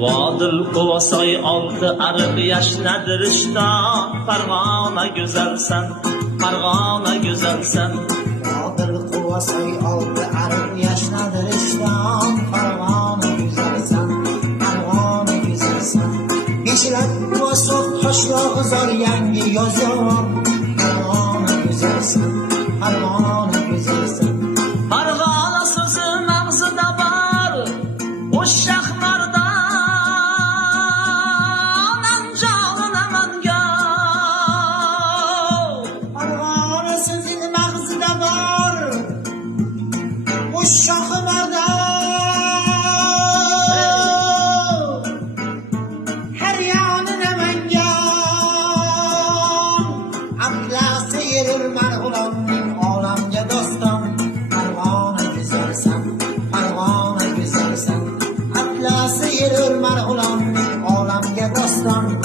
Vodil Quvasoy oldi ariq yashnadirishda, Farg'ona go'zalsan, Farg'ona go'zalsan. Vodil Quvasoy oldi ariq yashnadirishda, Farg'ona go'zalsan, Farg'ona go'zalsan. Beshlab bosoq qishloq zor yangi yozyapman, Farg'ona go'zalsan, Farg'ona go'zalsan. Farg'ona so'zi mag'zida bor, o'sh shahmarda Şahmarda her yanı Namangan, atlası yerir Marg'ilonning olamga doston. Farg'ona go'zalsan, Farg'ona go'zalsan, atlası yerir Marg'ilonning olamga doston.